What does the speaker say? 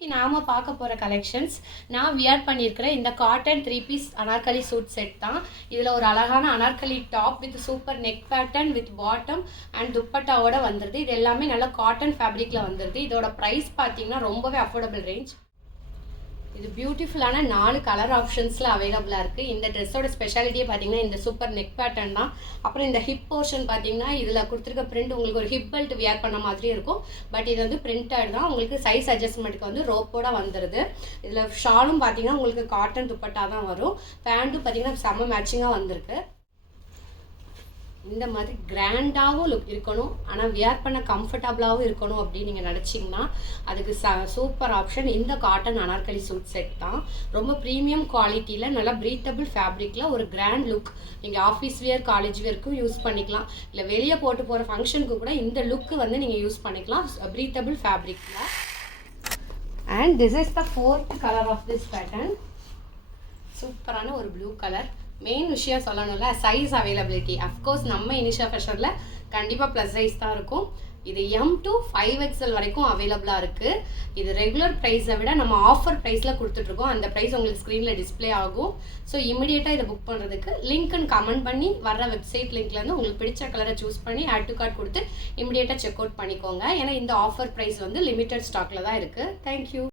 இன்னைக்கு நாம பார்க்க போகிற கலெக்ஷன்ஸ் நான் வியர் பண்ணியிருக்கிற இந்த cotton 3 piece Anarkali suit set தான். இதில் ஒரு அழகான Anarkali top with super neck pattern with bottom and துப்பட்டாவோட வந்துடுது. இது எல்லாமே நல்ல காட்டன் ஃபேப்ரிக்கில் வந்துடுது. இதோட ப்ரைஸ் பார்த்தீங்கன்னா ரொம்பவே அஃபோர்டபுள் ரேஞ்ச். இது பியூட்டிஃபுல்லான 4 கலர் ஆப்ஷன்ஸில் அவைலபிளாக இருக்குது. இந்த ட்ரெஸ்ஸோட ஸ்பெஷாலிட்டியே பார்த்தீங்கன்னா இந்த சூப்பர் நெக் பேட்டர்ன் தான். அப்புறம் இந்த ஹிப் போர்ஷன் பார்த்தீங்கன்னா இதில் கொடுத்துருக்க பிரிண்ட் உங்களுக்கு ஒரு ஹிப் பெல்ட் வியர் பண்ண மாதிரி இருக்கும். பட் இது வந்து பிரிண்டட் தான். உங்களுக்கு சைஸ் அட்ஜஸ்ட்மெண்ட்டுக்கு வந்து ரோப்போட வந்துடுது. இதில் ஷாலும் பார்த்தீங்கன்னா உங்களுக்கு காட்டன் துப்பட்டா தான் வரும். பேண்ட்டும் பார்த்தீங்கன்னா செம்ம மேட்சிங்காக வந்திருக்கு. இந்த மாதிரி கிராண்டாகவும் லுக் இருக்கணும், ஆனால் வியர் பண்ண கம்ஃபர்டபுளாகவும் இருக்கணும் அப்படின்னு நீங்கள் நினச்சிங்கன்னா அதுக்கு சூப்பர் ஆப்ஷன் இந்த காட்டன் அனார்கலி சூட் செட் தான். ரொம்ப ப்ரீமியம் குவாலிட்டியில் நல்லா ப்ரீத்தபிள் ஃபேப்ரிக்கில் ஒரு கிராண்ட் லுக். நீங்கள் ஆஃபீஸ் வியர் காலேஜ் வியருக்கும் யூஸ் பண்ணிக்கலாம், இல்லை வெளியே போட்டு போகிற ஃபங்க்ஷனுக்கு கூட இந்த லுக்கு வந்து நீங்கள் யூஸ் பண்ணிக்கலாம் ப்ரீத்தபிள் ஃபேப்ரிக்கில். And this is the 4th colour of this pattern. சூப்பரான ஒரு ப்ளூ கலர். மெயின் விஷயம் சொல்லணும்ல, சைஸ் அவைலபிலிட்டி. அஃப்கோர்ஸ் நம்ம இனிஷியா ஃபேஷனில் கண்டிப்பாக ப்ளஸ் சைஸ் தான் இருக்கும். இது M to 5XL வரைக்கும் அவைலபிளாக இருக்குது. இது ரெகுலர் ப்ரைஸை விட நம்ம ஆஃபர் ப்ரைஸில் கொடுத்துட்ருக்கோம். அந்த ப்ரைஸ் உங்களுக்கு ஸ்க்ரீனில் டிஸ்பிளே ஆகும். ஸோ இமிடியேட்டாக இதை புக் பண்ணுறதுக்கு லிங்க்குன்னு கமெண்ட் பண்ணி வர்ற வெப்சைட் லிங்க்லேருந்து உங்களுக்கு பிடிச்ச கலரை சூஸ் பண்ணி ஆட் டு கார்ட் கொடுத்து இமிடியேட்டாக செக் அவுட் பண்ணிக்கோங்க. ஏன்னா இந்த ஆஃபர் ப்ரைஸ் வந்து லிமிட்டட் ஸ்டாக்கில் தான் இருக்குது. தேங்க்யூ.